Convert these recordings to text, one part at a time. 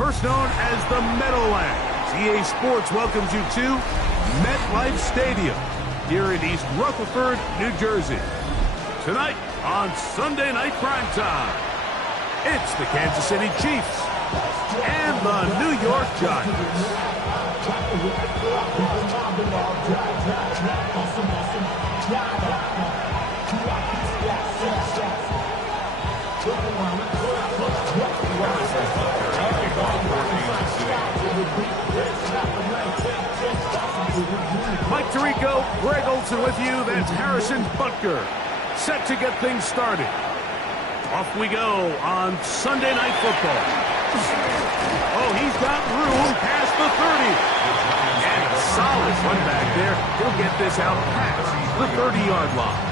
first known as the Meadowlands. EA Sports welcomes you to MetLife Stadium here in East Rutherford, New Jersey. Tonight on Sunday Night Primetime, it's the Kansas City Chiefs and the New York Giants. Mike Tirico, Greg Olson with you. That's Harrison Butker, set to get things started. Off we go on Sunday Night Football. Oh, he's got room past the 30. And a solid run back there. He'll get this out past the 30-yard line.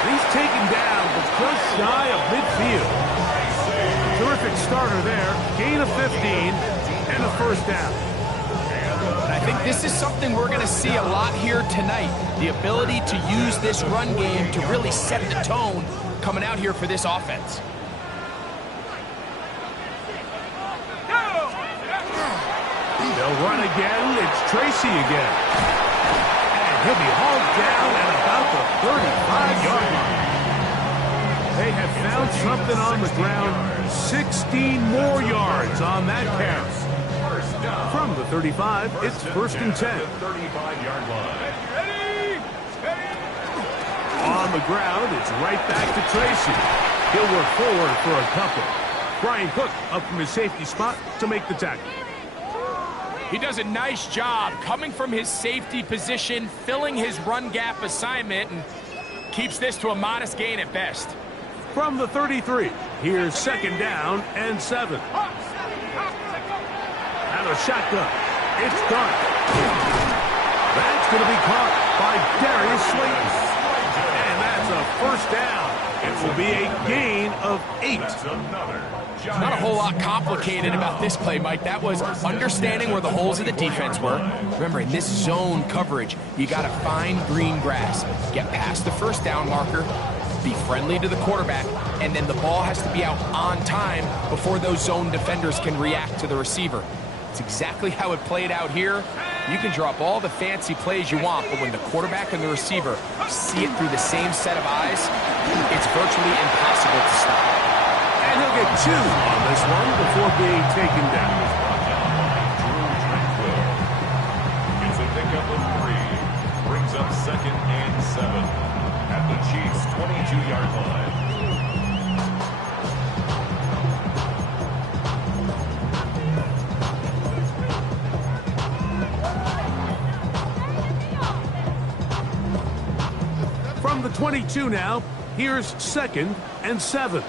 He's taken down, but just shy of midfield. Terrific starter there. Gain of 15 and a first down. And I think this is something we're going to see a lot here tonight. The ability to use this run game to really set the tone coming out here for this offense. They'll run again. It's Tracy again. He'll be hauled down at about the 35-yard line. They have found something on the ground. 16 more yards on that carry. From the 35, it's first and 10. On the ground, it's right back to Tracy. He'll work forward for a couple. Brian Cook up from his safety spot to make the tackle. He does a nice job coming from his safety position, filling his run gap assignment, and keeps this to a modest gain at best. From the 33, here's second down and 7. And a shotgun. It's done. That's going to be caught by Darius Slayton. And that's a first down. It will be a gain of 8. Not a whole lot complicated about this play, Mike. That was understanding where the holes of the defense were. Remember, in this zone coverage, you got to find green grass, get past the first down marker, be friendly to the quarterback, and then the ball has to be out on time before those zone defenders can react to the receiver. It's exactly how it played out here. You can draw up all the fancy plays you want, but when the quarterback and the receiver see it through the same set of eyes, it's virtually impossible to stop. And he'll get 2 on this one before being taken down. It's a pickup of 3. Brings up second and 7 at the Chiefs' 22-yard line. From the 22 now, here's second and 7.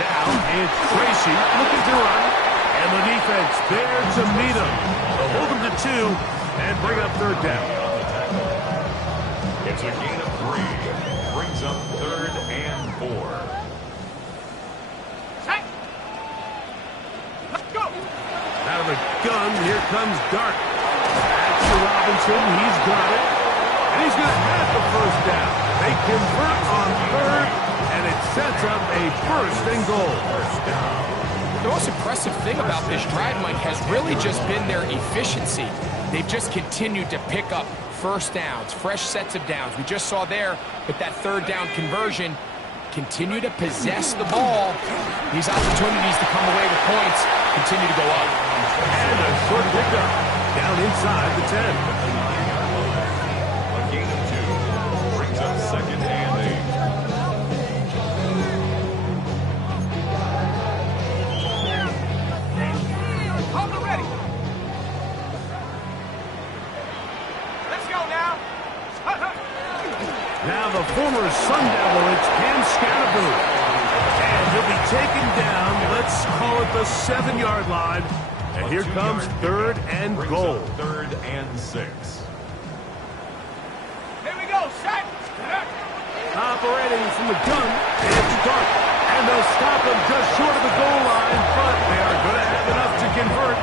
Now it's Tracy looking to run, and the defense there to meet him. They'll hold him to 2 and bring up third down. It's a gain of 3. Brings up third and 4. Let's go. Out of the gun, here comes Dart. Back to Robinson, he's got it. And he's going to have the first down. They convert on third, and it sets up a first and goal. The most impressive thing about this drive, Mike, has really just been their efficiency. They've just continued to pick up first downs, fresh sets of downs. We just saw there with that third down conversion, continue to possess the ball. These opportunities to come away with points continue to go up. And a short pickup down inside the 10. A gain of 2. Brings up second and 8. Hold it ready. Let's go now. Now the former Sun Devil, it's Cam Scatterboo. And he'll be taken down, let's call it the 7-yard line, And here comes third and goal. Third and 6. Here we go, set. Operating from the gun, it's dark. And they'll stop him just short of the goal line, but they are going to have enough to convert.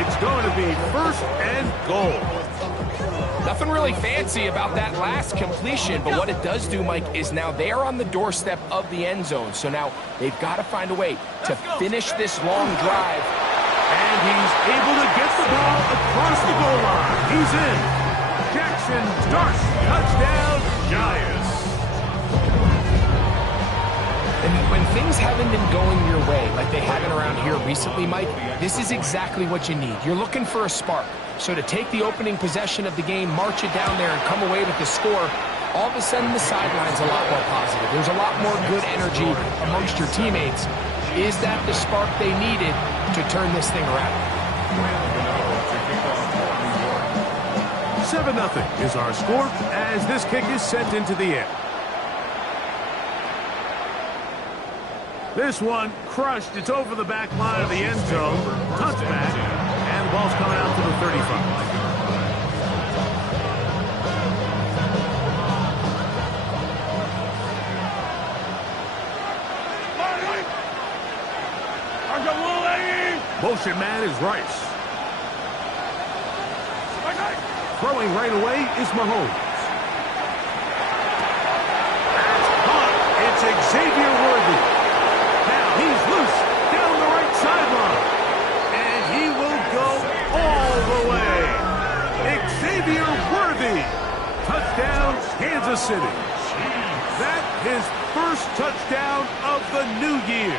It's going to be first and goal. Nothing really fancy about that last completion, but what it does do, Mike, is now they're on the doorstep of the end zone. So now they've got to find a way to finish this long drive. And he's able to get the ball across the goal line. He's in. Jackson starts. Touchdown, Giants. And when things haven't been going your way like they haven't around here recently, Mike, this is exactly what you need. You're looking for a spark. So to take the opening possession of the game, march it down there, and come away with the score, all of a sudden the sideline's a lot more positive. There's a lot more good energy amongst your teammates. Is that the spark they needed to turn this thing around? 7-0 is our score as this kick is sent into the air. This one crushed. It's over the back line of the end zone. Touchback. And the ball's coming out to the 35. Motion man is Rice. Throwing right away is Mahomes. That's caught. It's Xavier Worthy. Now he's loose down the right sideline. And he will go all the way. Xavier Worthy. Touchdown, Kansas City. That's his first touchdown of the new year.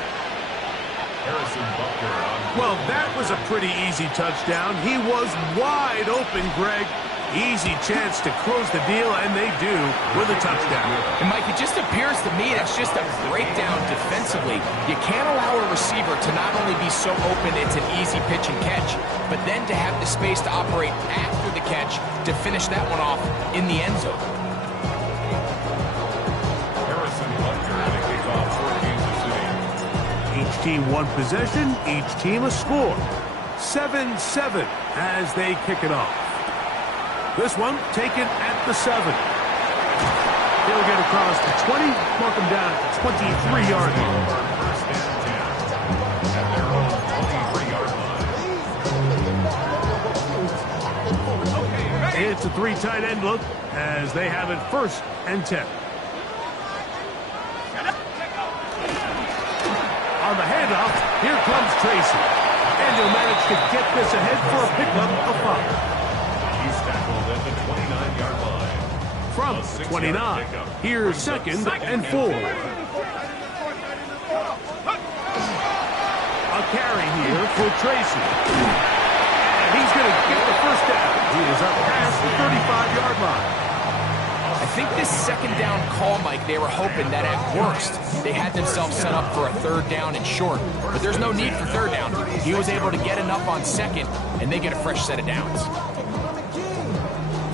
Well, that was a pretty easy touchdown. He was wide open, Greg. Easy chance to close the deal, and they do with a touchdown. And, Mike, it just appears to me that's just a breakdown defensively. You can't allow a receiver to not only be so open it's an easy pitch and catch, but then to have the space to operate after the catch to finish that one off in the end zone. Each team one possession, each team a score. 7-7 as they kick it off. This one taken at the 7. He'll get across the 20, mark him down at the 23-yard line. It's a 3 tight end look as they have it first and 10. On the handoff, here comes Tracy. And he'll manage to get this ahead for a pickup of 5. He's tackled at the 29-yard line. From 29, here's second and 4. A carry here for Tracy. And he's going to get the first down. He is up past the 35-yard line. I think this second down call, Mike, they were hoping that at worst they had themselves set up for a third down and short. But there's no need for third down. He was able to get enough on second, and they get a fresh set of downs.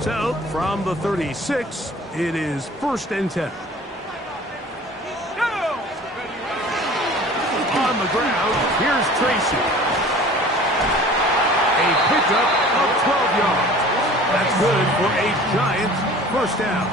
So, from the 36, it is first and 10. On the ground, here's Tracy. A pickup of 12 yards. That's good for a Giants first down.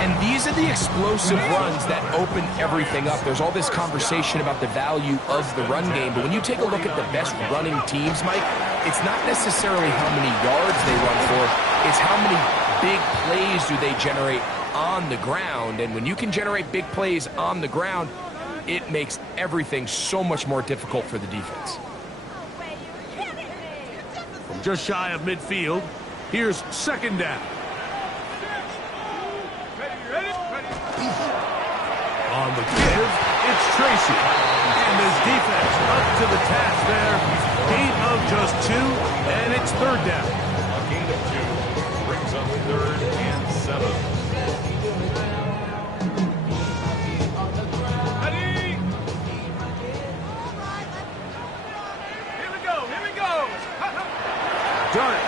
And these are the explosive runs that open everything up. There's all this conversation about the value of the run game, but when you take a look at the best running teams, Mike, it's not necessarily how many yards they run for, it's how many big plays do they generate on the ground. And when you can generate big plays on the ground, it makes everything so much more difficult for the defense. From just shy of midfield, here's second down. On the give, it's Tracy. And his defense up to the task there. Gain of just 2, and it's third down. A gain of 2 brings up third and 7. Done it.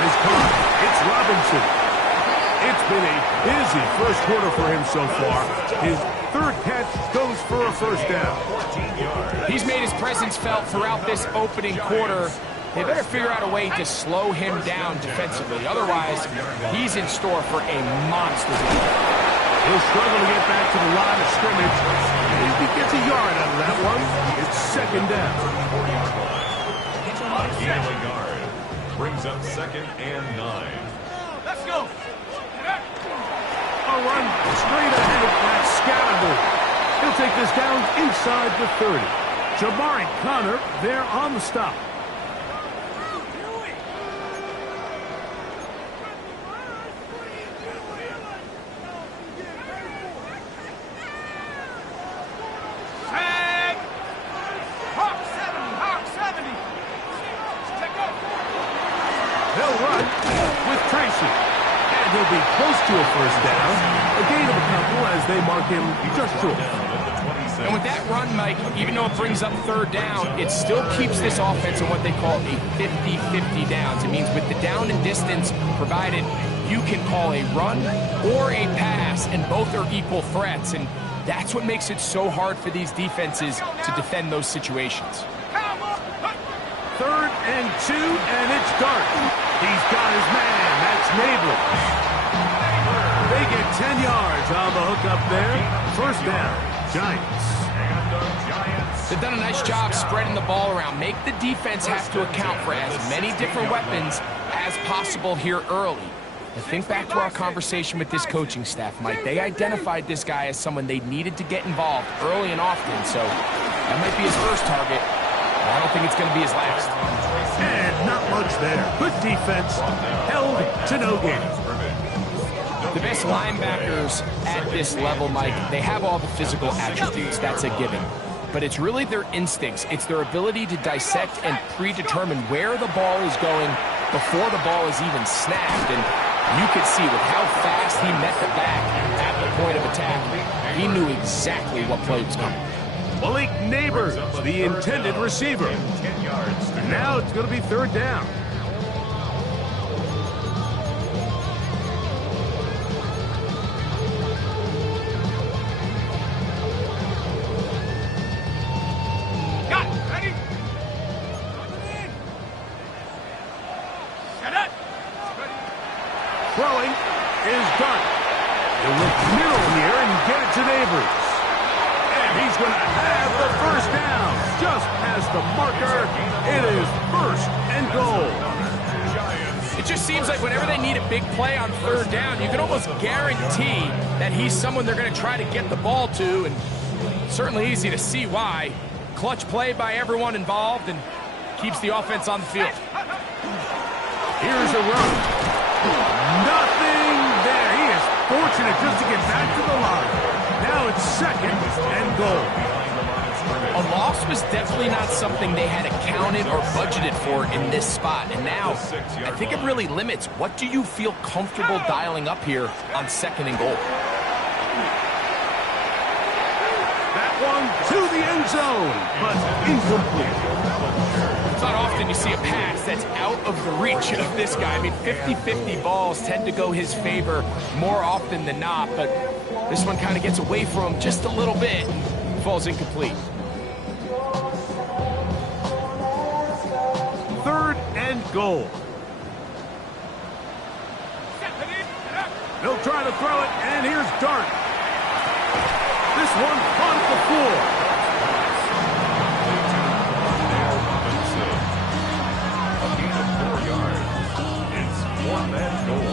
His caught. It's Robinson. It's been a busy first quarter for him so far. His third catch goes for a first down. He's made his presence felt throughout this opening quarter. They better figure out a way to slow him down defensively. Otherwise, he's in store for a monster game. He'll struggle to get back to the line of scrimmage. If he gets a yard out of that one, it's second down. A gain of a yard brings up 2nd and 9. Let's go. A run straight ahead. That's scoutable. He'll take this down inside the 30. Jabari Connor there on the stop. He'll be close to a first down. A gain of a couple as they mark him just short. And with that run, Mike, even though it brings up third down, it still keeps this offense in what they call a 50-50 downs. It means with the down and distance provided, you can call a run or a pass, and both are equal threats. And that's what makes it so hard for these defenses to defend those situations. 3rd and 2, and it's Dart. He's got his man. That's Neighbor. They get 10 yards on the hook up there. First down, Giants. They've done a nice job spreading the ball around. Make the defense have to account for as many different weapons as possible here early. And think back to our conversation with this coaching staff, Mike. They identified this guy as someone they needed to get involved early and often. So that might be his first target. I don't think it's going to be his last. And not much there. Good defense. Held to no gain. The best linebackers at this level, Mike, they have all the physical attributes. That's a given. But it's really their instincts. It's their ability to dissect and predetermine where the ball is going before the ball is even snapped. And you could see with how fast he met the back at the point of attack, he knew exactly what play was coming. Malik Neighbors, the intended receiver. And now it's going to be third down. Got it. Ready? Set it. Throwing is Dart. He'll look middle here and get it to Neighbors. He's going to have the first down. Just past the marker, it is 1st and goal. It just seems like whenever they need a big play on third down, you can almost guarantee that he's someone they're going to try to get the ball to, and certainly easy to see why. Clutch play by everyone involved and keeps the offense on the field. Here's a run. Nothing there. He is fortunate just to get back to the line. Now it's 2nd and goal. A loss was definitely not something they had accounted or budgeted for in this spot. And now, I think it really limits what do you feel comfortable dialing up here on 2nd and goal. That one to the end zone, but incomplete. It's not often you see a pass that's out of the reach of this guy. I mean, 50-50 balls tend to go his favor more often than not, but this one kind of gets away from him just a little bit and falls incomplete. 3rd and goal. They'll try to throw it, and here's Dart. This one on the floor. A gain of 4 yards. It's 4th and goal.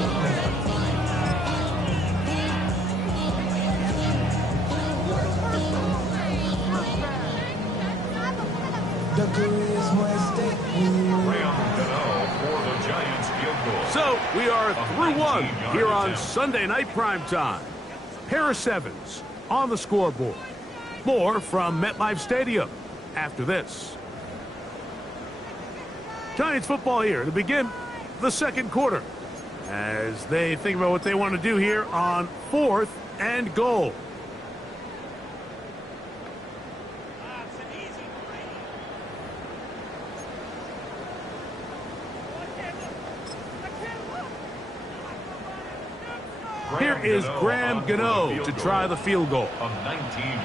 So we are through one here on Sunday Night Primetime. Pair of 7s on the scoreboard. More from MetLife Stadium after this. Giants football here to begin the 2nd quarter as they think about what they want to do here on 4th and goal. Here Here is Graham Gano to try the field goal.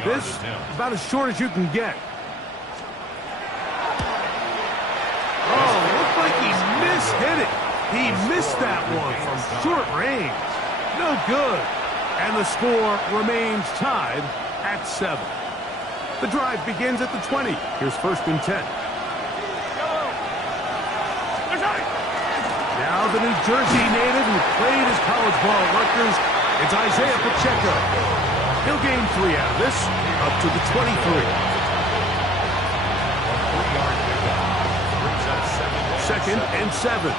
This about as short as you can get. Oh, looked like he mishit it. He missed that one from short range. No good. And the score remains tied at 7. The drive begins at the 20. Here's 1st and 10. Now the New Jersey native who played his college ball at Rutgers, it's Isaiah Pacheco. He'll gain 3 out of this, up to the 23. 2nd and 7.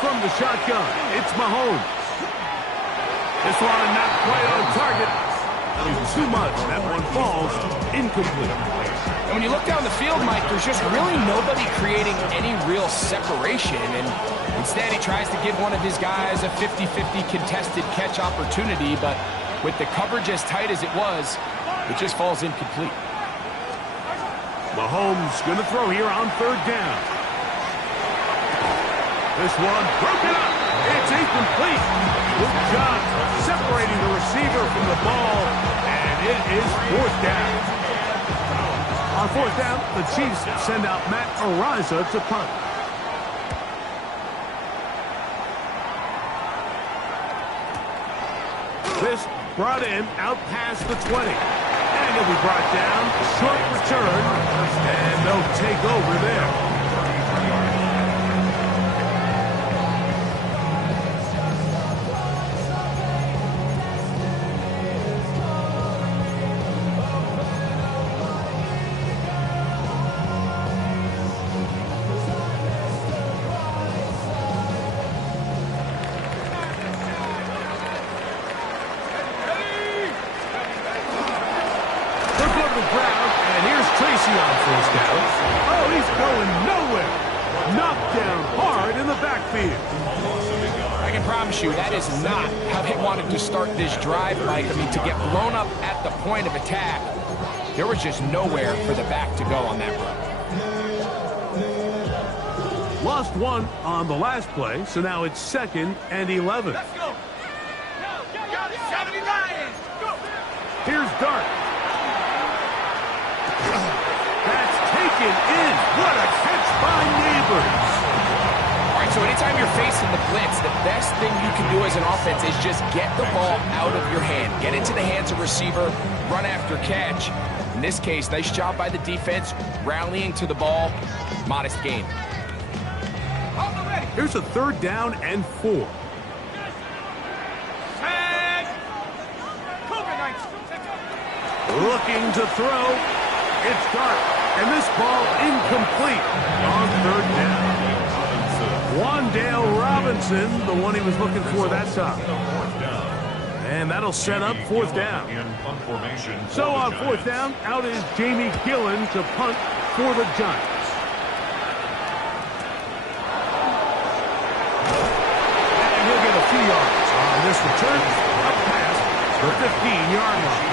From the shotgun, it's Mahomes. This one not quite on target. Too much. That one falls incomplete. And when you look down the field, Mike, there's just really nobody creating any real separation. And instead, he tries to give one of his guys a 50-50 contested catch opportunity. But with the coverage as tight as it was, it just falls incomplete. Mahomes going to throw here on 3rd down. This one broken up. It's incomplete. Good job separating the receiver from the ball, and it is 4th down. On 4th down, the Chiefs send out Matt Araiza to punt. This brought in out past the 20. And he'll be brought down. Short return, and no takeover there. That is not how they wanted to start this drive, Mike. I mean, to get blown up at the point of attack, there was just nowhere for the back to go on that run. Lost 1 on the last play, so now it's 2nd and 11. Let's go. Here's Dart. That's taken in. What a catch by Neighbors. So anytime you're facing the blitz, the best thing you can do as an offense is just get the ball out of your hand. Get into the hands of receiver, run after catch. In this case, nice job by the defense, rallying to the ball. Modest gain. Here's a 3rd down and 4. Looking to throw. It's Dart. And this ball incomplete on 3rd down. Wan'Dale Robinson, the one he was looking for that time. And that'll set up 4th down. So on 4th down, out is Jamie Gillen to punt for the Giants. And he'll get a few yards on this return, up past the 15-yard line.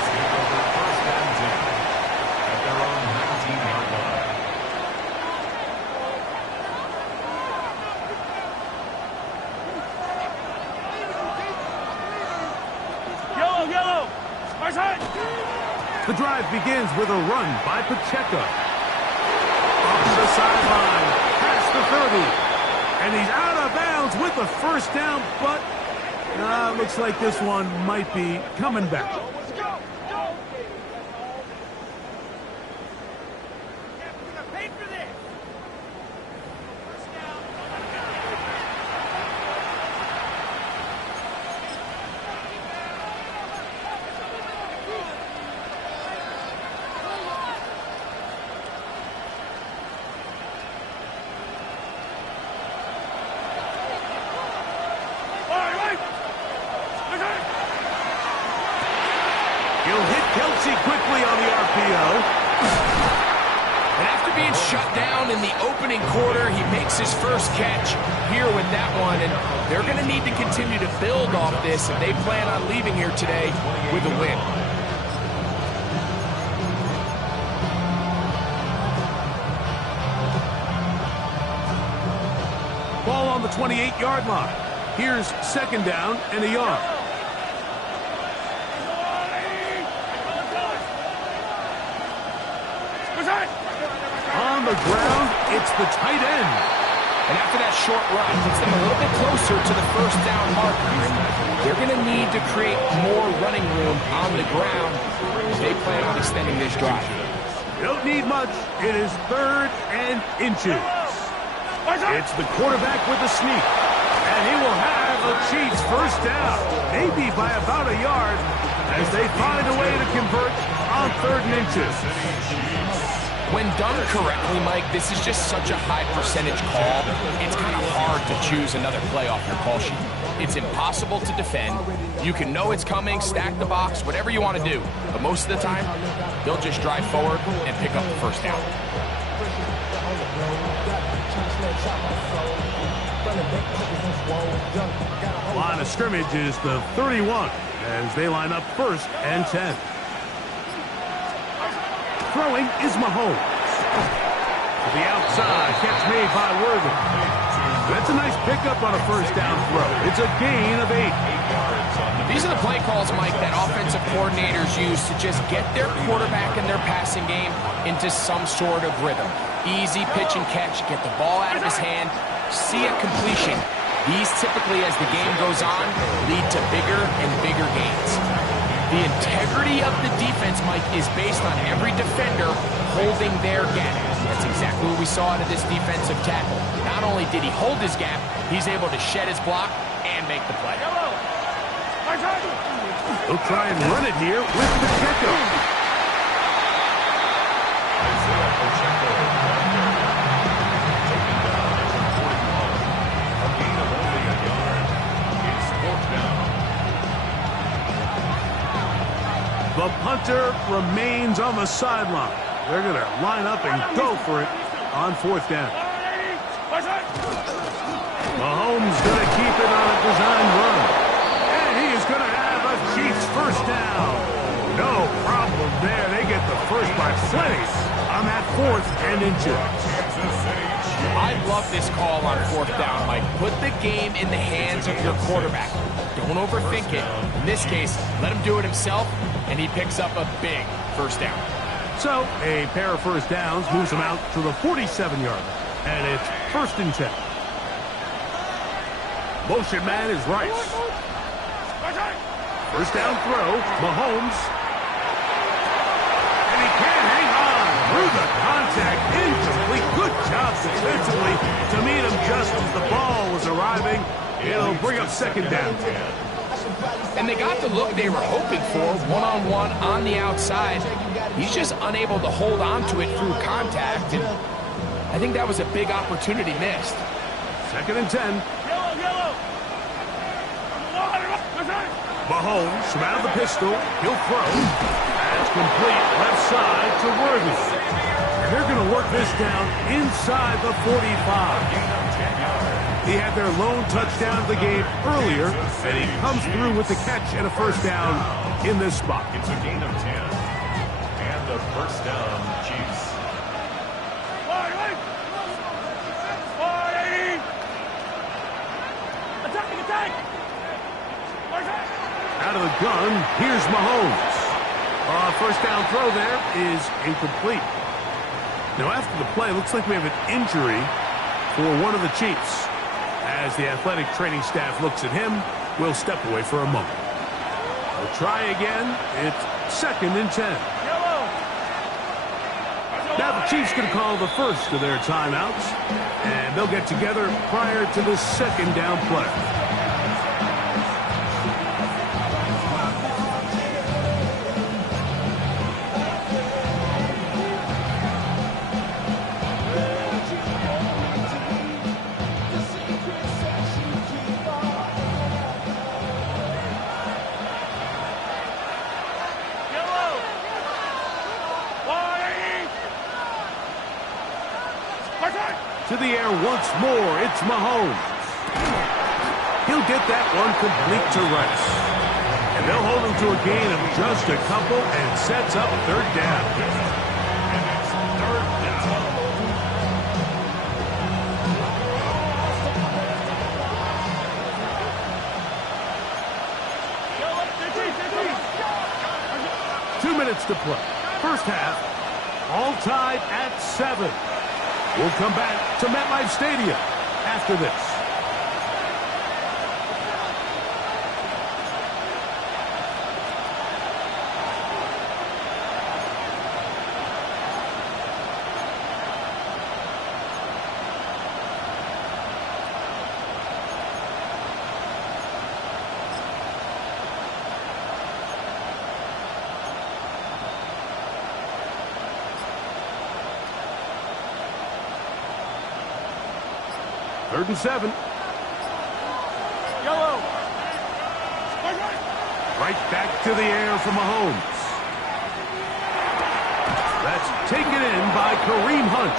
The drive begins with a run by Pacheco. Up the sideline, past the 30. And he's out of bounds with the 1st down, but looks like this one might be coming back. Quickly on the RPO. And after being shut down in the opening quarter, he makes his first catch here with that one. And they're going to need to continue to build off this if they plan on leaving here today with a win. Ball on the 28-yard line. Here's second down and a yard. On the ground, it's the tight end. And after that short run, gets them a little bit closer to the first down marker. They're going to need to create more running room on the ground if they plan on extending this drive. You don't need much. It is 3rd and inches. It's the quarterback with the sneak. And he will have the Chiefs first down, maybe by about a yard, as they find a way to convert on 3rd and inches. When done correctly, Mike, this is just such a high percentage call. It's kind of hard to choose another play off your call sheet. It's impossible to defend. You can know it's coming, stack the box, whatever you want to do. But most of the time, they'll just drive forward and pick up the first down. Line of scrimmage is the 31 as they line up 1st and 10. Throwing is Mahomes. To the outside, catch made by Worthy. That's a nice pickup on a first down throw. It's a gain of 8. These are the play calls, Mike, that offensive coordinators use to just get their quarterback and their passing game into some sort of rhythm. Easy pitch and catch, get the ball out of his hand, see a completion. These typically, as the game goes on, lead to bigger and bigger gains. The integrity of the defense, Mike, is based on every defender holding their gap. That's exactly what we saw out of this defensive tackle. Not only did he hold his gap, he's able to shed his block and make the play. He'll try and run it here with Pacheco. The punter remains on the sideline. They're going to line up and go for it on 4th down. Mahomes going to keep it on a design run. And he is going to have a Chiefs first down. No problem there. They get the first by plenty on that 4th and inches. I love this call on 4th down, Mike. Put the game in the hands of your quarterback. Don't overthink it. In this case, let him do it himself, and he picks up a big first down. So, a pair of first downs moves him out to the 47-yard line, and it's 1st and 10. Motion man is Rice. First down throw, Mahomes. And he can't hang on through the contact. Incomplete. Good job defensively to meet him just as the ball was arriving. It'll bring up 2nd down. And they got the look they were hoping for, one-on-one on the outside. He's just unable to hold on to it through contact, and I think that was a big opportunity missed. 2nd and 10. Mahomes from out of the pistol. He'll throw. That's complete. Left side to Worthy. And they're going to work this down inside the 45. He had their lone touchdown of the game earlier, and he comes through with the catch and a first down in this spot. It's a gain of 10. And the first down, Chiefs. Out of the gun, here's Mahomes. First down throw there is incomplete. Now after the play, looks like we have an injury for one of the Chiefs. As the athletic training staff looks at him, we'll step away for a moment. We'll try again. It's 2nd and 10. Now the Chiefs going to call the first of their timeouts, and they'll get together prior to the 2nd down play. To the air once more, it's Mahomes. He'll get that one complete to Rice. And they'll hold him to a gain of just a couple and sets up 3rd down. And it's 3rd down. minutes to play. First half, all tied at 7. We'll come back to MetLife Stadium after this. Third and 7. Yellow. Right back to the air from Mahomes. That's taken in by Kareem Hunt.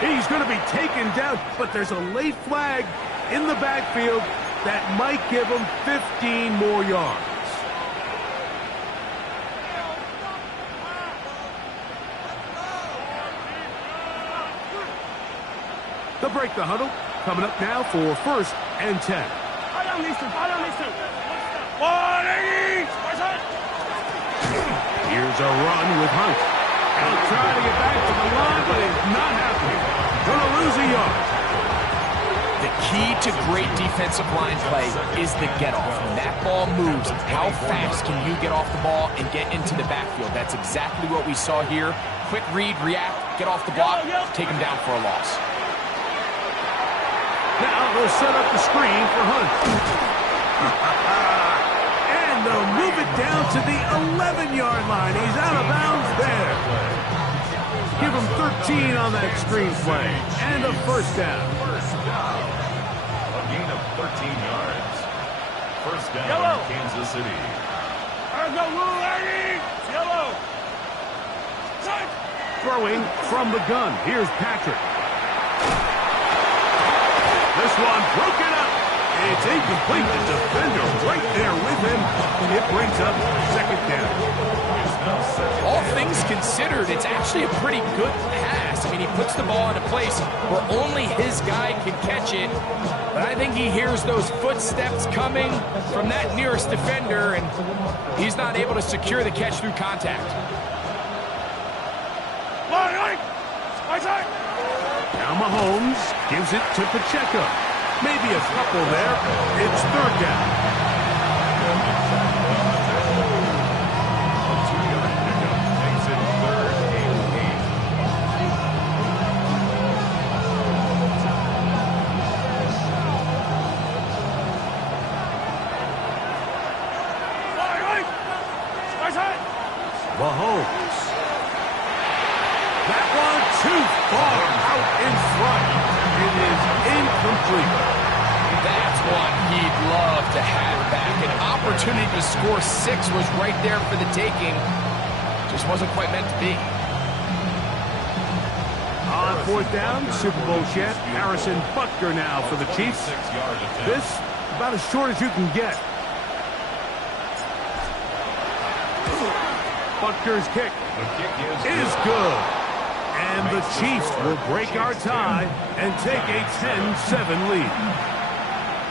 He's going to be taken down, but there's a late flag in the backfield that might give him 15 more yards. They'll break the huddle. Coming up now for first and 10. Here's a run with Hunt. He'll try to get back to the line, but it's not happening. Gonna lose a yard. The key to great defensive line play is the get-off. When that ball moves, how fast can you get off the ball and get into the backfield? That's exactly what we saw here. Quick read, react, get off the block, take him down for a loss. Now they'll set up the screen for Hunt. And they'll move it down to the 11-yard line. He's out of bounds there. Give him 13 on that screen play. And a first down. A gain of 13 yards. First down, Kansas City. Yellow. Throwing from the gun. Here's Patrick. This one broken up. It's incomplete. The defender right there with him. It brings up second down. All things considered, it's actually a pretty good pass. I mean, he puts the ball in a place where only his guy can catch it. But I think he hears those footsteps coming from that nearest defender, and he's not able to secure the catch through contact. Now Mahomes gives it to Pacheco. Maybe a couple there. It's third down. A 2-yard pickup makes it 3rd and 8. Mahomes. That one too far out in front. It is incomplete. That's one he'd love to have back. An opportunity to score 6 was right there for the taking. Just wasn't quite meant to be. On fourth down, Super Bowl champ Harrison Butker now for the Chiefs. This about as short as you can get. Butker's kick is good. And the Chiefs will break our tie and take a 10-7 lead.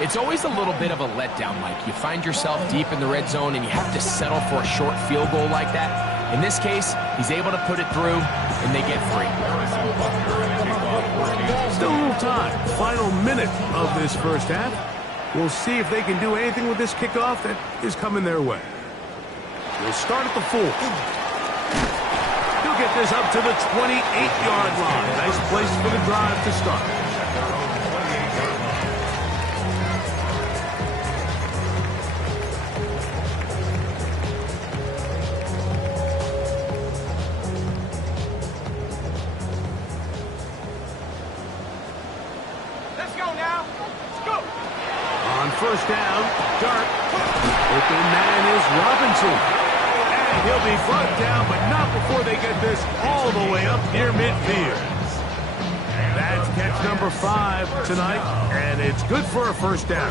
It's always a little bit of a letdown, Mike. You find yourself deep in the red zone and you have to settle for a short field goal like that. In this case, he's able to put it through and they get 3. Still a little time. Final minute of this first half. We'll see if they can do anything with this kickoff that is coming their way. We'll start at the 4. Get this up to the 28-yard line. Nice place for the drive to start. Let's go now. Let's go. On first down, Dart. Open man is Robinson. And he'll be brought down, but not before they get this all the way up near midfield. That's catch number 5 tonight, and it's good for a first down.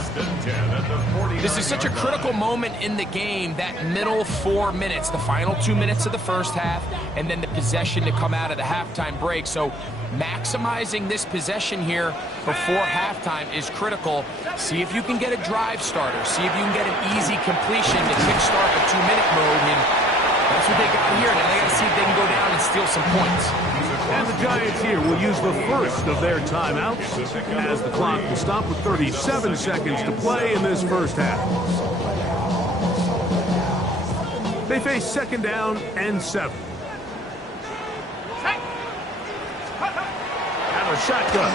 This is such a critical moment in the game, that middle 4 minutes, the final 2 minutes of the first half, and then the possession to come out of the halftime break. So maximizing this possession here before halftime is critical. See if you can get a drive starter. See if you can get an easy completion to kickstart a 2-minute mode. And that's what they got here. see if they can go down and steal some points. And the Giants here will use the first of their timeouts as the clock will stop with 37 seconds to play in this first half. They face second down and 7. And a shotgun.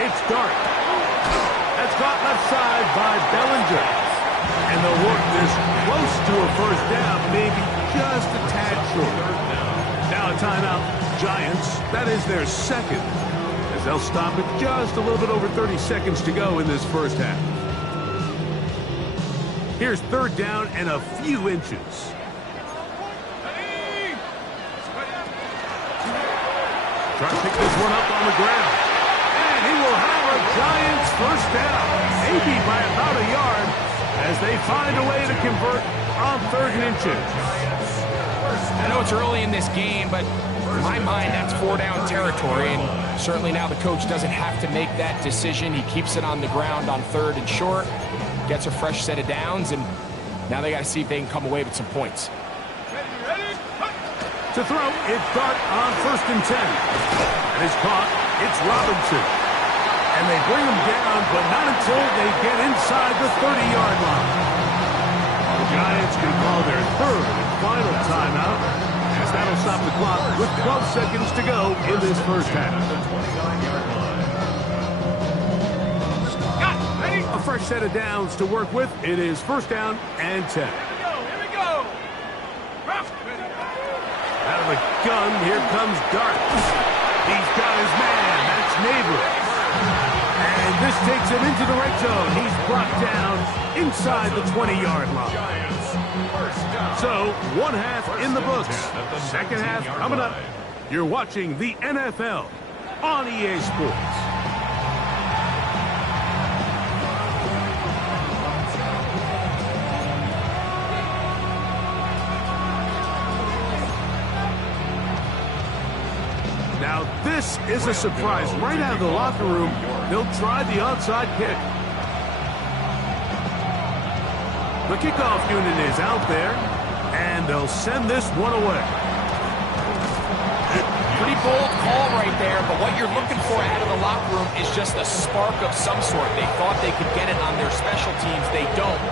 It's Dart. That's caught left side by Bellinger. And they'll work this close to a first down, maybe just a tad short. Now a timeout, Giants. That is their second, as they'll stop it just a little bit over 30 seconds to go in this first half. Here's third down and a few inches. Try to pick this one up on the ground. And he will have a Giants first down, maybe by about a yard, as they find a way to convert on 3rd and inches. I know it's early in this game, but in my mind, that's 4-down territory, and certainly now the coach doesn't have to make that decision. He keeps it on the ground on 3rd and short, gets a fresh set of downs, and now they got to see if they can come away with some points. To throw, it's Dart on 1st and 10. And it's caught, it's Robinson. And they bring him down, but not until they get inside the 30-yard line. The Giants can call their 3rd and final timeout, as that'll stop the clock with 12 seconds to go in this first half. A fresh set of downs to work with. It is 1st down and 10. Out of the gun, here comes Dart. He's got his man. That's Neighbors. And this takes him into the red zone. He's brought down inside the 20-yard line. So, one half in the books. Second half coming up. You're watching the NFL on EA Sports. Now, this is a surprise. Right out of the locker room, they'll try the onside kick. The kickoff unit is out there, and they'll send this one away. Pretty bold call right there, but what you're looking for out of the locker room is just a spark of some sort. They thought they could get it on their special teams. They don't.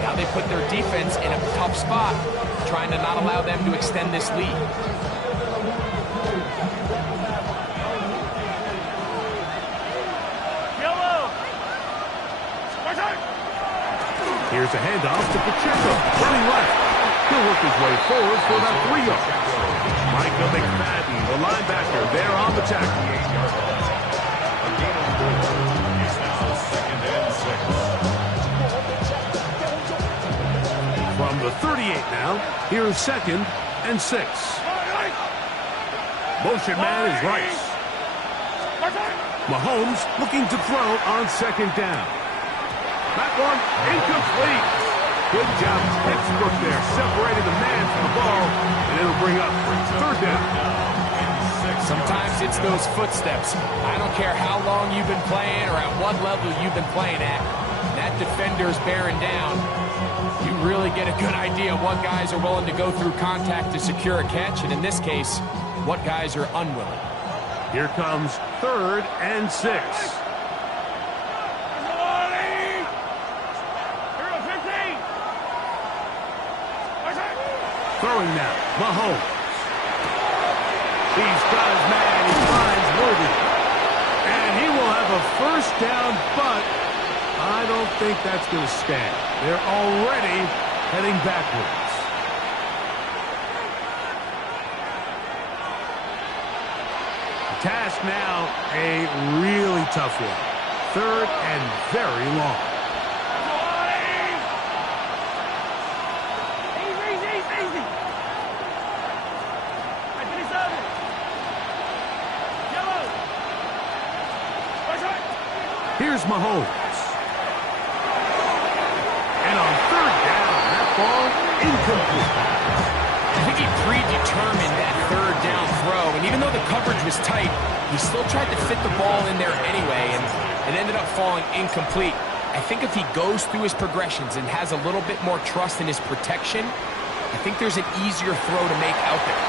Now they put their defense in a tough spot, trying to not allow them to extend this lead. Here's a handoff to Pacheco, running left. He'll work his way forward for about 3 yards. Michael McFadden, the linebacker, there on the tackle. It's now 2nd and 6. From the 38 now, here's 2nd and 6. Motion man is Rice. Mahomes looking to throw on 2nd down. That one incomplete. Good job, textbook there, separating the man from the ball, and it'll bring up 3rd down. Sometimes it's those footsteps. I don't care how long you've been playing or at what level you've been playing at. That defender's bearing down. You really get a good idea of what guys are willing to go through contact to secure a catch, and in this case, what guys are unwilling. Here comes 3rd and 6. Throwing now, Mahomes. He's got his man, he finds Worthy. And he will have a first down, but I don't think that's going to stand. They're already heading backwards. The task now, a really tough one. 3rd and very long. Here's Mahomes. And on 3rd down, that ball incomplete. I think he predetermined that 3rd down throw, and even though the coverage was tight, he still tried to fit the ball in there anyway, and it ended up falling incomplete. I think if he goes through his progressions and has a little bit more trust in his protection, I think there's an easier throw to make out there.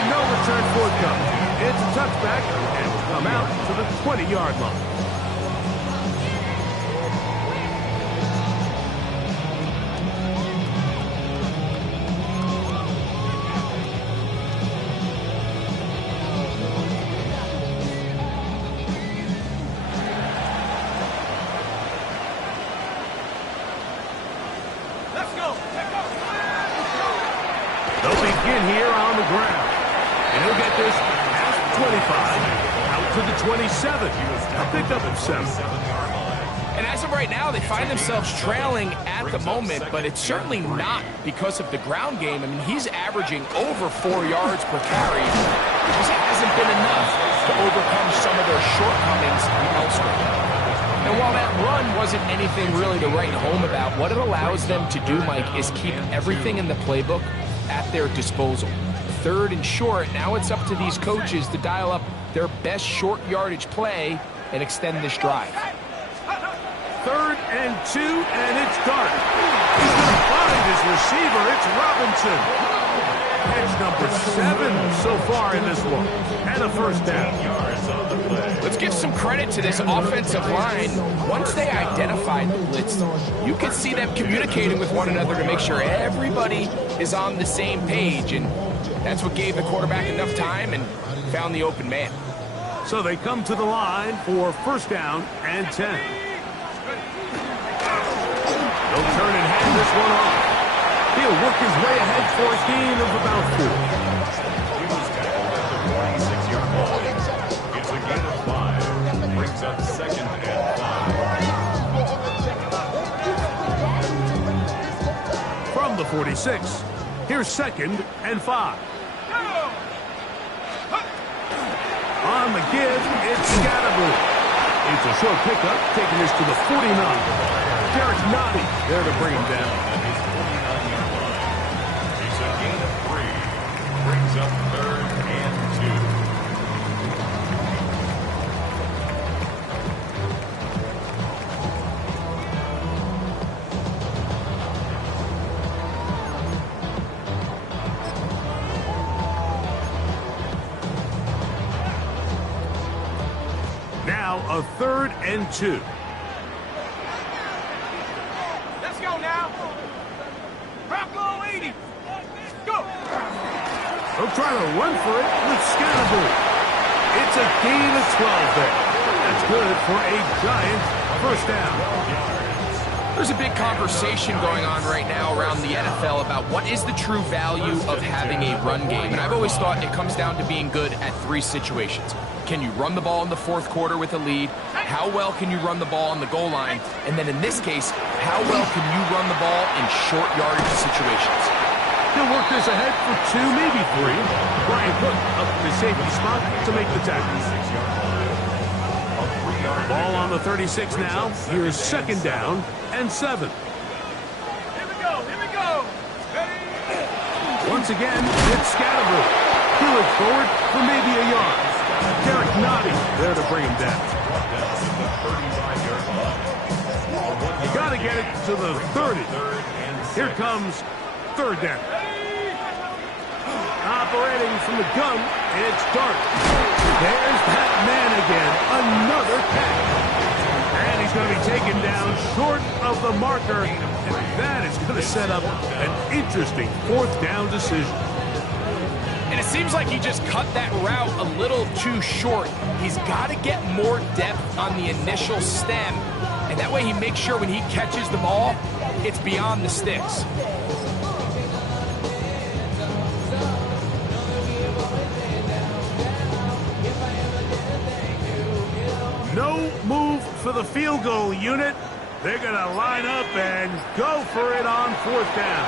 And no return forthcoming. It's a touchback and will come out to the 20-yard line. They'll begin here on the ground. And he'll get this past the 25, out to the 27. A pickup of 7. And as of right now, they find themselves trailing at the moment, but it's certainly not because of the ground game. I mean, he's averaging over 4 yards per carry. It just hasn't been enough to overcome some of their shortcomings elsewhere. And while that run wasn't anything really to write home about, what it allows them to do, Mike, is keep everything in the playbook at their disposal. 3rd and short, now it's up to these coaches to dial up their best short yardage play and extend this drive. 3rd and 2, and it's Dart. He's going to find his receiver. It's Robinson. Catch number 7 so far in this one. And a first down. Let's give some credit to this offensive line. Once they identified the blitz, you could see them communicating with one another to make sure everybody is on the same page. And that's what gave the quarterback enough time and found the open man. So they come to the line for first down and 10. They'll turn and hand this one off. He'll work his way ahead for a gain of about 4. He was tackled at the 46-yard line. It's a gain of 5. Brings up 2nd and 5. From the 46, here's 2nd and 5. On the give, it's Scatterbury. It's a short pickup, taking this to the 49. Derek Noddy there to bring him down. It's a gain of 3. Brings up 3rd and 2. Now a 3rd and 2. Let's go now. Bronco 80. Go. They'll try to run for it with Scatterbury. It's a gain of 12 there. That's good for a giant first down. There's a big conversation going on right now around the NFL about what is the true value of having a run game. And I've always thought it comes down to being good at 3 situations. Can you run the ball in the 4th quarter with a lead? How well can you run the ball on the goal line? And then in this case, how well can you run the ball in short yardage situations? He'll work this ahead for 2, maybe 3. Brian Cook up in the safety spot to make the tackle. Ball on the 36 now. Here's 2nd down and 7. Here we go. Here we go. Ready? Once again, it's Scatterbury. He'll look forward for maybe a yard. Derek Noddy there to bring him down. Got to get it to the 30. Here comes 3rd down. Operating from the gun, it's Dart. There's that man again. Another catch. And he's going to be taken down short of the marker. And that is going to set up an interesting 4th down decision. And it seems like he just cut that route a little too short. He's got to get more depth on the initial stem. And that way he makes sure when he catches the ball, it's beyond the sticks. No move for the field goal unit. They're going to line up and go for it on 4th down.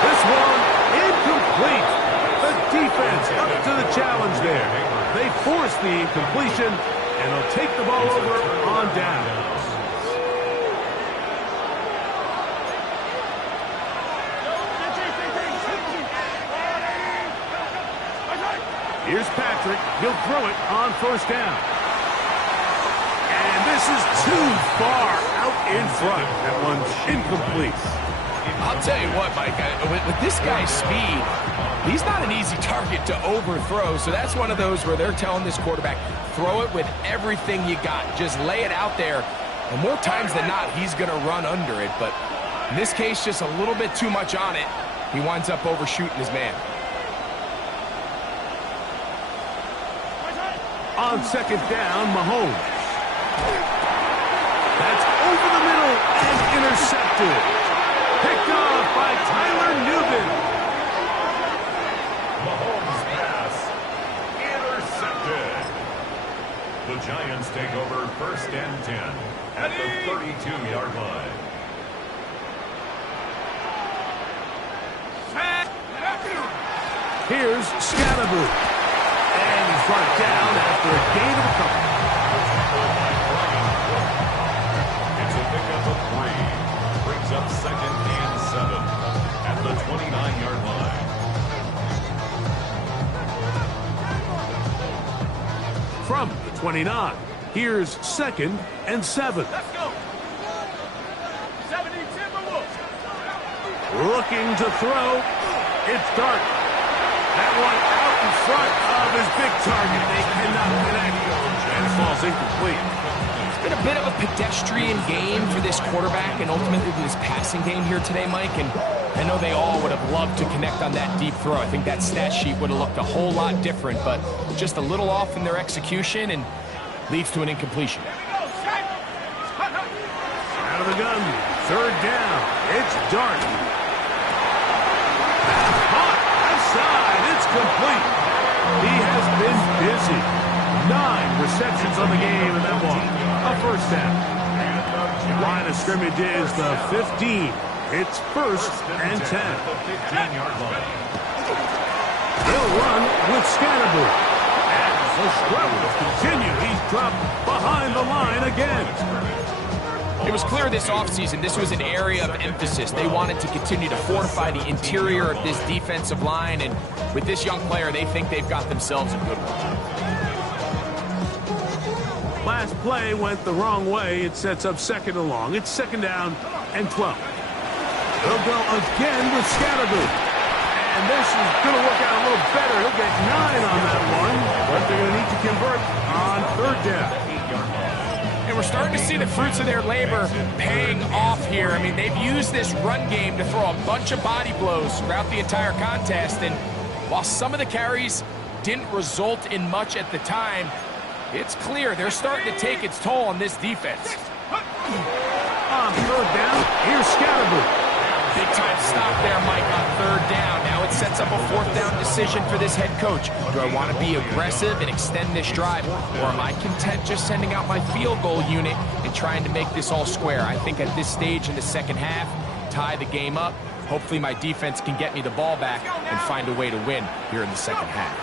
This one incomplete. The defense up to the challenge there. They force the incompletion, and they'll take the ball over on down. Here's Patrick. He'll throw it on 1st down. And this This is too far out in front. That one's incomplete. I'll tell you what, Mike, with this guy's speed, he's not an easy target to overthrow. So that's one of those where they're telling this quarterback, throw it with everything you got. Just lay it out there. And more times than not, he's going to run under it. But in this case, just a little bit too much on it. He winds up overshooting his man. On second down, Mahomes. That's over the middle and intercepted. Picked off by Tyler Newton. Mahomes' pass intercepted. The Giants take over 1st and 10 at the 32-yard line. Here's Scatterboo. And he's brought down after a gain of a couple. It's a pickup of 3. Brings up 2nd and 7 at the 29-yard line. From the 29, here's 2nd and 7. Let's go. 70 Timberwolves. Looking to throw. It's Dart. That one out in front of his big target. They cannot connect. And it falls incomplete. It's been a bit of a pedestrian game for this quarterback and ultimately this passing game here today, Mike. And I know they all would have loved to connect on that deep throw. I think that stat sheet would have looked a whole lot different, but just a little off in their execution and leads to an incompletion. Out of the gun. 3rd down. It's Dart. Hot outside. It's complete. He has been busy. 9 receptions on the game, and that one, a 1st down. Line of scrimmage is the 15. It's 1st and 10. He'll run with Scatterboo. As the struggles continue, he's dropped behind the line again. It was clear this offseason this was an area of emphasis. They wanted to continue to fortify the interior of this defensive line, and with this young player, they think they've got themselves a good one. Last play went the wrong way. It sets up 2nd and long. It's 2nd down and 12. They'll go again with Scatterboo. And this is going to work out a little better. He'll get 9 on that one, but they're going to need to convert on 3rd down. And we're starting to see the fruits of their labor paying off here. I mean, they've used this run game to throw a bunch of body blows throughout the entire contest. And while some of the carries didn't result in much at the time, it's clear they're starting to take its toll on this defense. On 3rd down, here's Scatterboo. Big time stop there, Mike, on 3rd down. Now it sets up a 4th down decision for this head coach. Do I want to be aggressive and extend this drive, or am I content just sending out my field goal unit and trying to make this all square? I think at this stage in the 2nd half, tie the game up. Hopefully my defense can get me the ball back and find a way to win here in the 2nd half.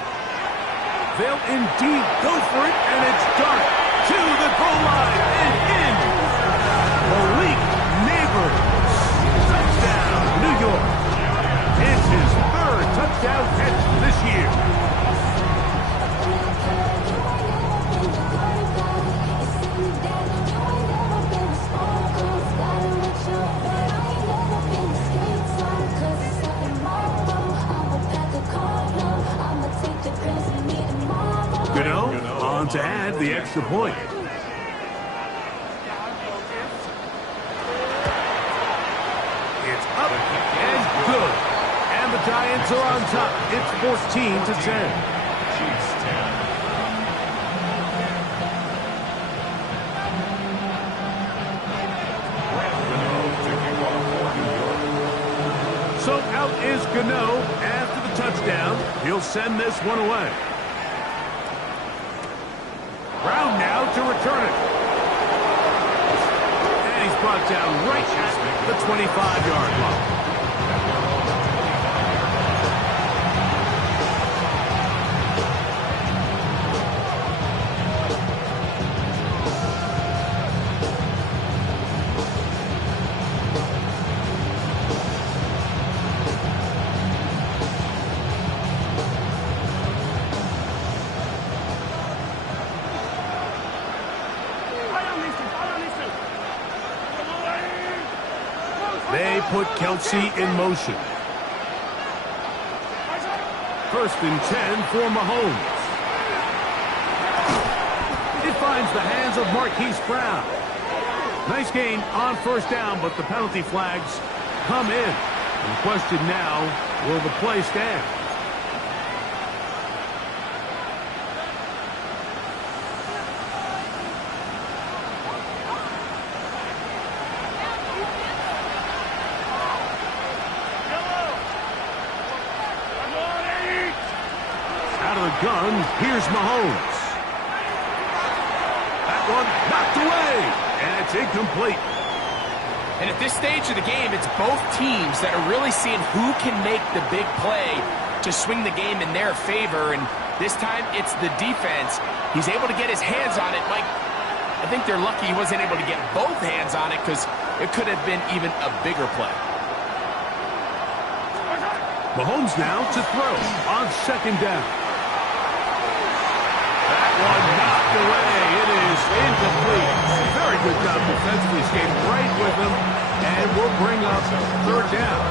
They'll indeed go for it, and it's Dart to the goal line and in. Malik Neighbors. Touchdown, New York. It's his 3rd touchdown catch this year. On to add the extra point. It's up and good. And the Giants are on top. It's 14-10. Chiefs 10. So out is Gano after the touchdown. He'll send this one away. Brown now to return it. And he's brought down right at the 25-yard line. They put Kelsey in motion. 1st and 10 for Mahomes. It finds the hands of Marquise Brown. Nice gain on 1st down, but the penalty flags come in. And the question now, will the play stand? Out of the gun, here's Mahomes. That one knocked away, and it's incomplete. And at this stage of the game, it's both teams that are really seeing who can make the big play to swing the game in their favor. And this time, it's the defense. He's able to get his hands on it. Mike, I think they're lucky he wasn't able to get both hands on it because it could have been even a bigger play. Mahomes now to throw on 2nd down. That one knocked away. It is incomplete. Very good job defensively. Stayed right with him, and we'll bring up 3rd down.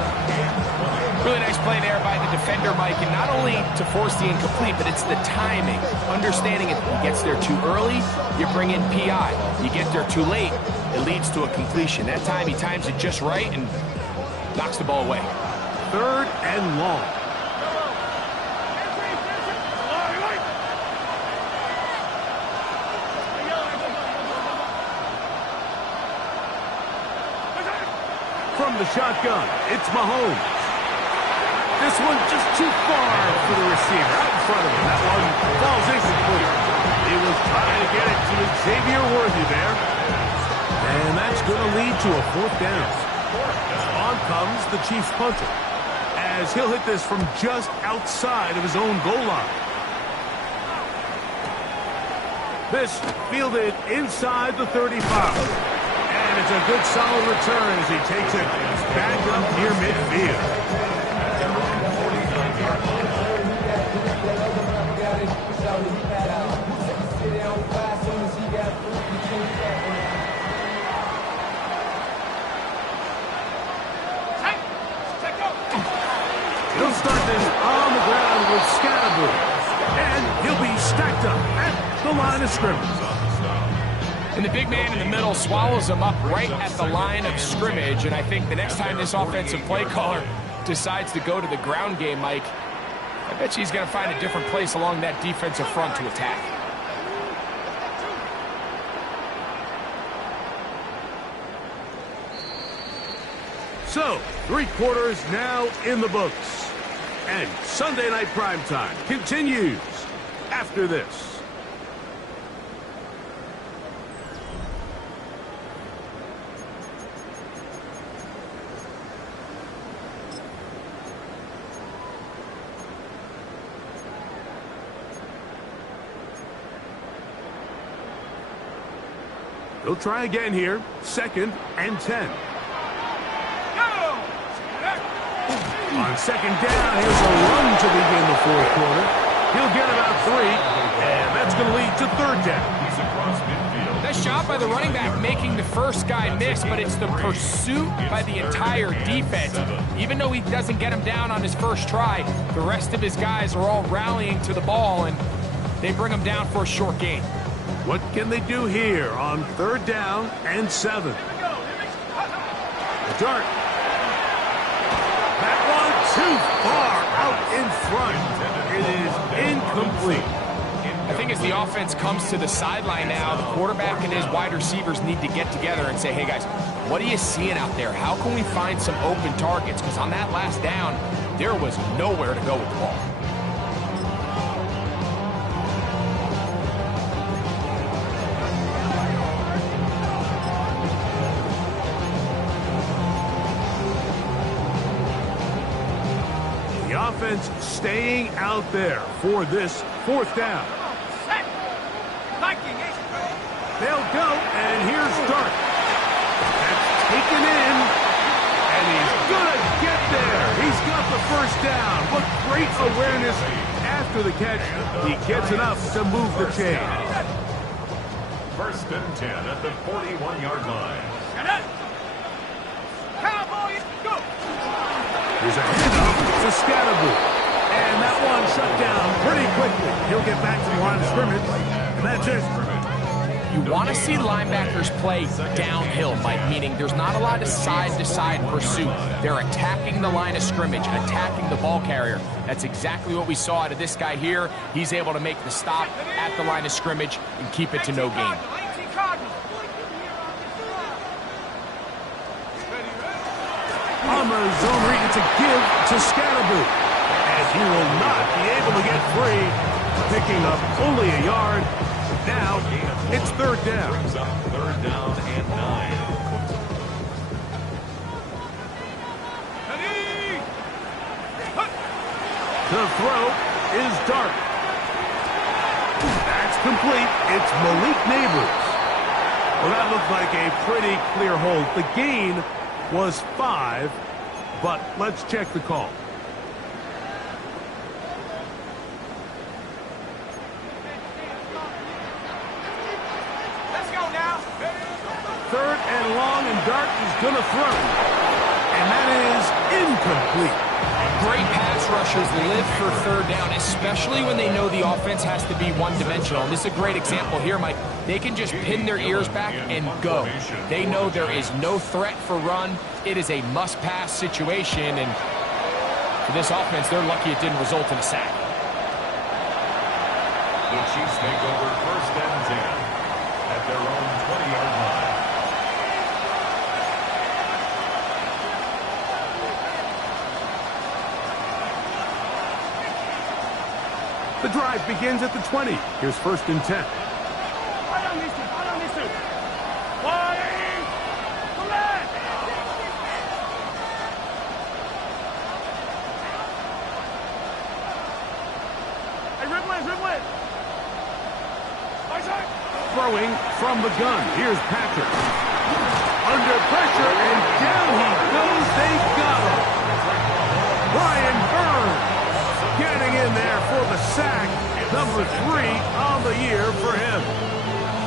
Really nice play there by the defender, Mike, and not only to force the incomplete, but it's the timing. Understanding if he gets there too early, you bring in PI. You get there too late, it leads to a completion. That time he times it just right and knocks the ball away. 3rd and long. From the shotgun, it's Mahomes. This one just too far for the receiver. Out in front of him. That one falls incomplete. He was trying to get it to Xavier Worthy there. And that's going to lead to a 4th down. On comes the Chiefs punter, as he'll hit this from just outside of his own goal line. This fielded inside the 35. And it's a good solid return as he takes it back up near midfield. He'll start this on the ground with Scatterbury. And he'll be stacked up at the line of scrimmage. And the big man in the middle swallows him up right at the line of scrimmage. And I think the next time this offensive play caller decides to go to the ground game, Mike, I bet you he's going to find a different place along that defensive front to attack. So, 3 quarters now in the books. And Sunday Night Primetime continues after this. He'll try again here. 2nd and 10. On 2nd down, here's a run to begin the 4th quarter. He'll get about 3, and that's going to lead to 3rd down. He's across midfield. Nice job by the running back making the first guy miss, but it's the pursuit by the entire defense. Even though he doesn't get him down on his first try, the rest of his guys are all rallying to the ball, and they bring him down for a short gain. What can they do here on 3rd down and 7? The dart. That one too far out in front. It is incomplete. I think as the offense comes to the sideline now, the quarterback and his wide receivers need to get together and say, hey guys, what are you seeing out there? How can we find some open targets? Because on that last down, there was nowhere to go with the ball. Offense staying out there for this 4th down. They'll go, and here's Dart. That's taken in, and he's gonna get there. He's got the 1st down. What great awareness after the catch. He gets enough to move the chain. 1st and 10 at the 41-yard line. Cowboy Here's a handoff to Scatterboo. And that one shut down pretty quickly. He'll get back to the line of scrimmage, and that's it. You want to see linebackers play downhill, Mike, meaning there's not a lot of side-to-side pursuit. They're attacking the line of scrimmage, attacking the ball carrier. That's exactly what we saw out of this guy here. He's able to make the stop at the line of scrimmage and keep it to no gain. On the zone read, it's a give to Scatterboo. And he will not be able to get free, picking up only a yard. Now, it's third down. Brings up third down and 9. The throw is Dart. That's complete. It's Malik Neighbors. Well, that looked like a pretty clear hold. The gain was 5, but let's check the call. Third and long, and Dart is going to throw. And that is incomplete. Great pass rushers live for third down, especially when they know the offense has to be one-dimensional. And this is a great example here, Mike. They can just pin their ears back and go. They know there is no threat for run. It is a must-pass situation, and for this offense, they're lucky it didn't result in a sack. The Chiefs take over first and 10 at their own 20-yard line. The drive begins at the 20. Here's first and 10. Throwing from the gun. Here's Patrick. Under pressure, and down he goes. They got him. Brian Burns getting in there for the sack. Number 3 on the year for him.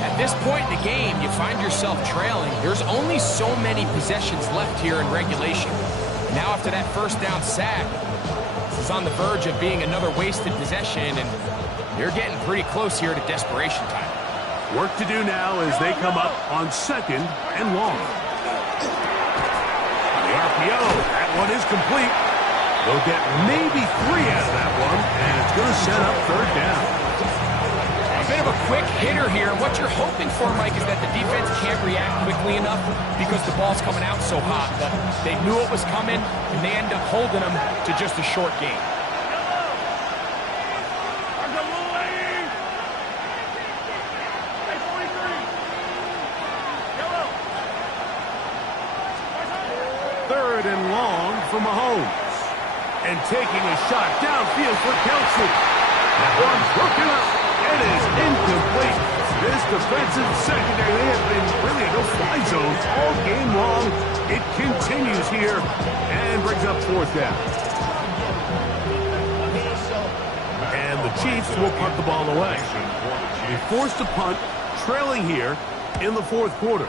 At this point in the game, you find yourself trailing. There's only so many possessions left here in regulation. Now after that first down sack, this is on the verge of being another wasted possession, and they're getting pretty close here to desperation time. Work to do now as they come up on second and long. The RPO, that one is complete. They'll get maybe 3 out of that one, and it's going to set up third down. A bit of a quick hitter here. What you're hoping for, Mike, is that the defense can't react quickly enough because the ball's coming out so hot. But they knew it was coming, and they end up holding them to just a short game. Third and long for Mahomes. And taking a shot downfield for Kelsey. That one's broken up. It is incomplete. This defensive secondary, they have been really in no-fly zones all game long. It continues here and brings up fourth down. And the Chiefs will punt the ball away. They forced to punt, trailing here in the fourth quarter.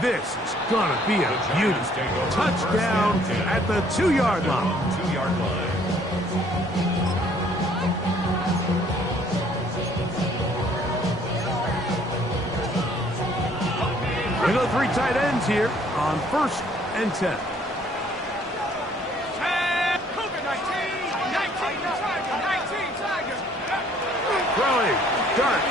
This is going to be a beauty. Touchdown at the 2-yard line. 2-yard line. We go 3 tight ends here on first and 10. Throwing, Dart.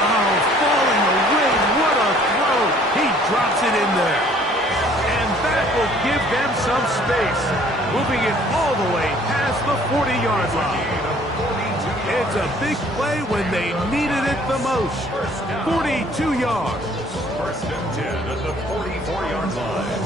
Oh, falling away. What a throw. He drops it in there. And that will give them some space. Moving it all the way past the 40-yard line. It's a big play when they needed it the most. 42 yards. First and 10 at the 44-yard line.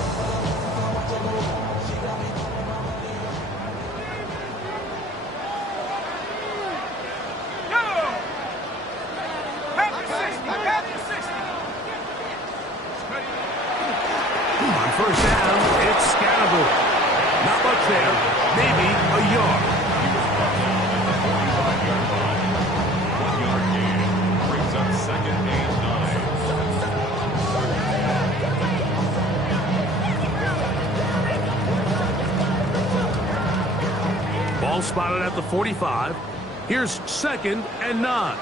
First down, it's Scatterboo. Not much there, maybe a yard. 1-yard gain brings up Ball spotted at the 45. Here's 2nd and 9.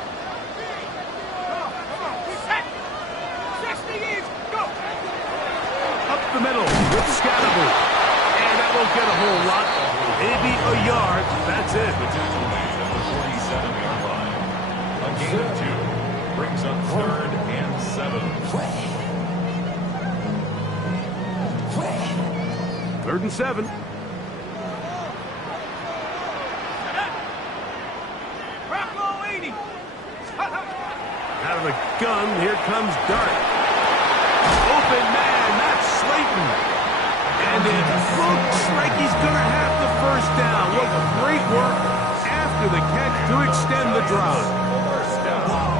Up the middle with Scatterby. And that won't get a whole lot. Maybe a yard. That's it. Potential lead at the 47-yard line. A gain of 2 brings up 3rd and 7. 3rd and 7. Out of the gun, here comes Dart. Open man, that's Slayton. And it looks like he's going to have the 1st down. What great work after the catch to extend the drive.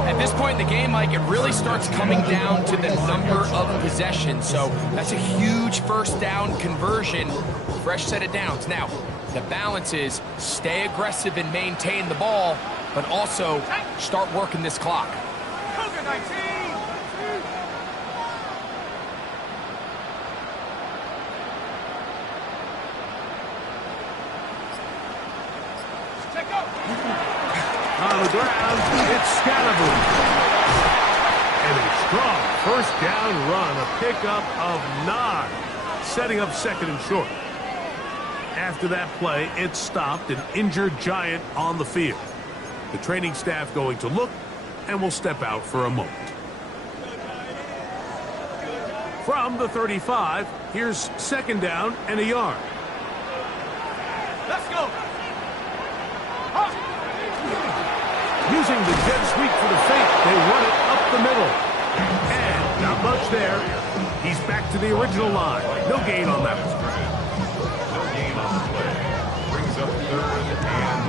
At this point in the game, Mike, it really starts coming down to the number of possessions. So that's a huge 1st down conversion. Fresh set of downs. Now, the balance is stay aggressive and maintain the ball, but also start working this clock. Cougar 19. On the ground, it's Scatterby. And a strong 1st down run, a pickup of 9, setting up 2nd and short. After that play, it stopped an injured Giant on the field. The training staff going to look and will step out for a moment. From the 35, here's 2nd down and a yard. Let's go. Using the jet sweep for the fake, they run it up the middle. And not much there. He's back to the original line. No gain on that one. No gain on the play. Brings up 3rd and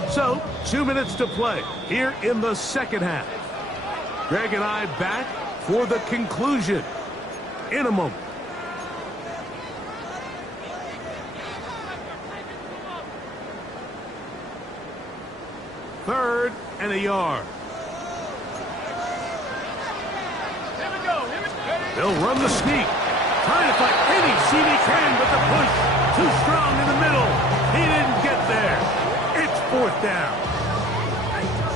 1. So, 2 minutes to play here in the 2nd half. Greg and I back for the conclusion in a moment. Third and a yard. Here we go. They'll run the sneak. Trying to find any seam he can, but the push too strong in the middle. He didn't get there. It's 4th down.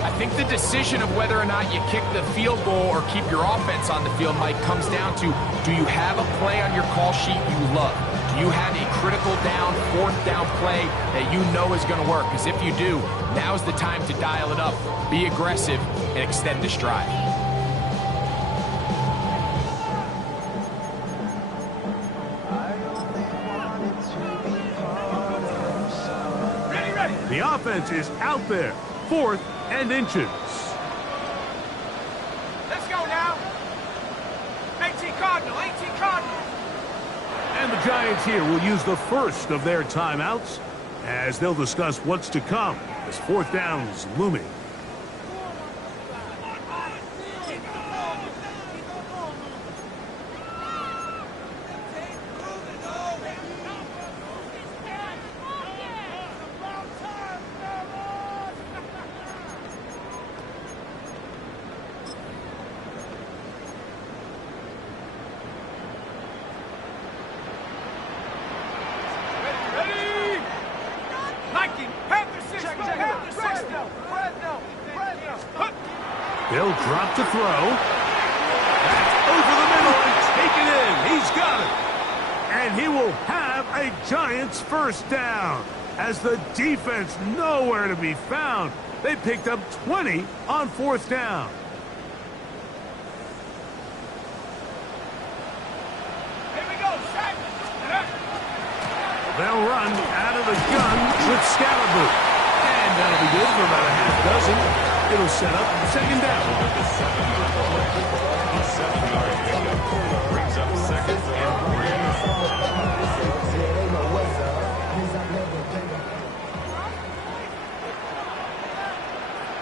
I think the decision of whether or not you kick the field goal or keep your offense on the field, Mike, comes down to, do you have a play on your call sheet you love? Do you have a critical down, 4th down play that you know is going to work? Because if you do, now's the time to dial it up, be aggressive, and extend this drive. Ready. The offense is out there. 4th and inches. Let's go now. 18 Cardinal. And the Giants here will use the first of their timeouts as they'll discuss what's to come as 4th down is looming. They'll drop to throw. That's over the middle and taken in. He's got it. And he will have a Giants 1st down as the defense nowhere to be found. They picked up 20 on 4th down. Here we go. They'll run out of the gun with Scalaboo. And that'll be good for about a half dozen. It'll set up 2nd down. The 7-yard play. A 7-yard pickup brings up 2nd and 3.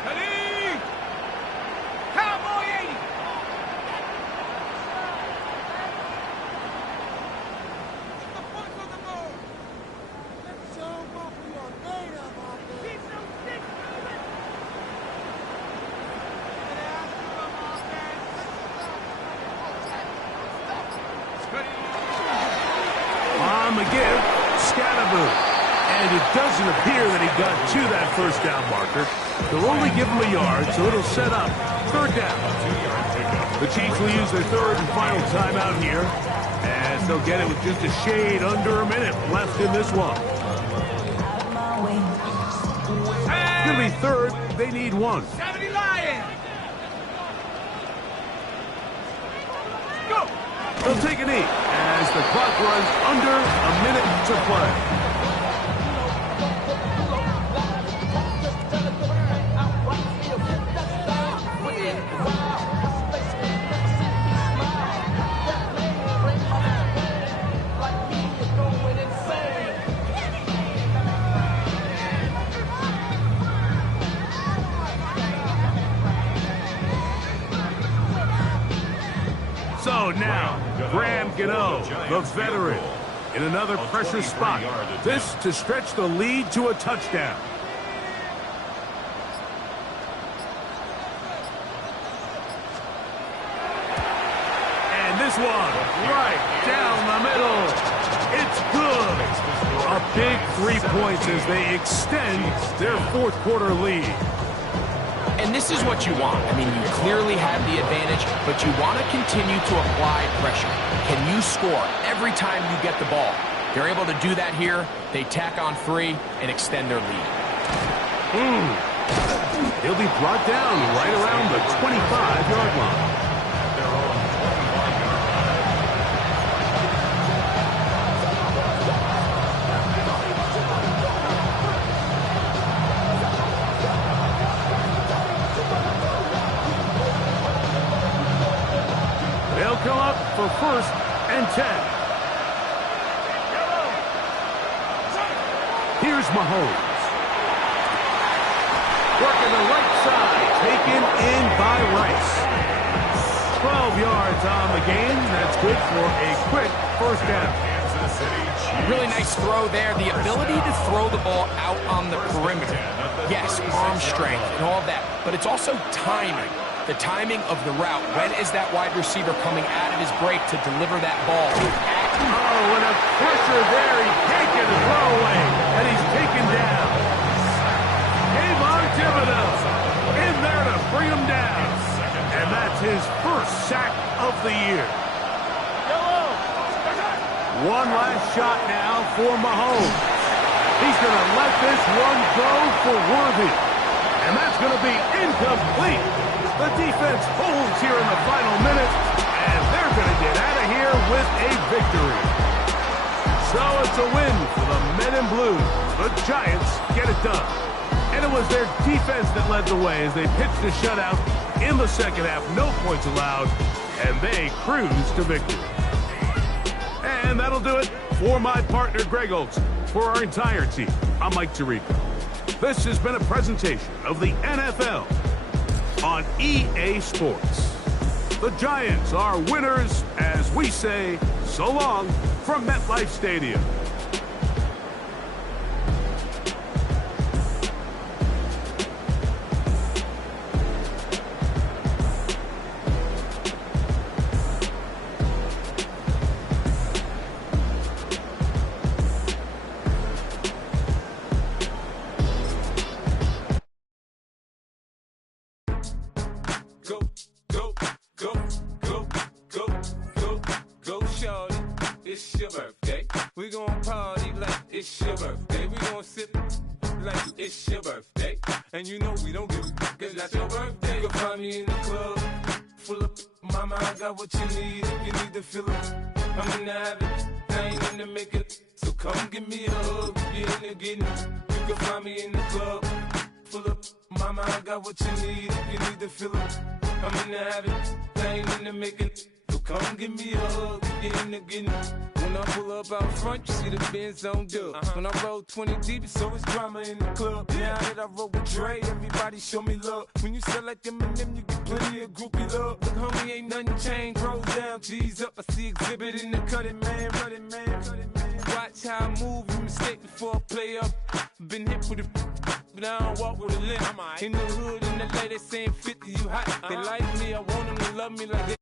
Ready. Cowboy 80. doesn't appear that he got to that first down marker. They'll only give him a yard, so it'll set up third down. The Chiefs will use their third and final timeout here, as they'll get it with just a shade under a minute left in this one. It's going to be third. They need one. 70 Lions! Go! They'll take a knee as the clock runs under a minute to play. So now, Graham Gano, the veteran, in another pressure spot. This to stretch the lead to a touchdown. And this one, right down the middle. It's good. A big 3 points as they extend their fourth quarter lead. And this is what you want. I mean, you clearly have the advantage, but you want to continue to apply pressure. Can you score every time you get the ball? They're able to do that here. They tack on 3 and extend their lead. He'll be brought down right around the 25-yard line. Come up for first and 10. Here's Mahomes. Working the right side, taken in by Rice. 12 yards on the game. That's good for a quick first down. Really nice throw there. The ability to throw the ball out on the perimeter. Yes, arm strength and all that, but it's also timing. The timing of the route. When is that wide receiver coming out of his break to deliver that ball? Oh, and a pressure there. He can't get a throw away, and he's taken down. Kayvon Thibodeau in there to bring him down. And that's his first sack of the year. One last shot now for Mahomes. He's going to let this one go for Worthy. And that's going to be incomplete. The defense holds here in the final minute, and they're going to get out of here with a victory. So it's a win for the Men in Blue. The Giants get it done. And it was their defense that led the way as they pitched a shutout in the second half. No points allowed, and they cruise to victory. And that'll do it for my partner, Greg Olson. For our entire team, I'm Mike Tirico. This has been a presentation of the NFL on EA Sports. The Giants are winners as we say so long from MetLife Stadium. We gon' party like it's your birthday. We gon' sip like it's your birthday. And you know we don't give a fuck, cause that's your birthday. You can find me in the club, full of mama, I got what you need. If you need to fill it, I'm in the habit, I ain't in the making. So come give me a hug, if you're in the getting. You can find me in the club, full of mama, I got what you need. If you need to fill it, I'm in the habit, I ain't in the making. So come give me a hug, if you're in the getting. When I pull up out front, you see the Benz on dub. When I roll 20 deep, it's always drama in the club. Now that I roll with Dre, everybody show me love. When you sell like Eminem, you get plenty of groupie love. Look, homie, ain't nothing changed. Roll down, G's up. I see exhibit in the cutting, man. Running, man. Watch how I move, you mistake before I play up. Been hit with a but I don't walk with a limp. In the hood, in the LA, they saying 50, you hot. They like me, I want them to love me like they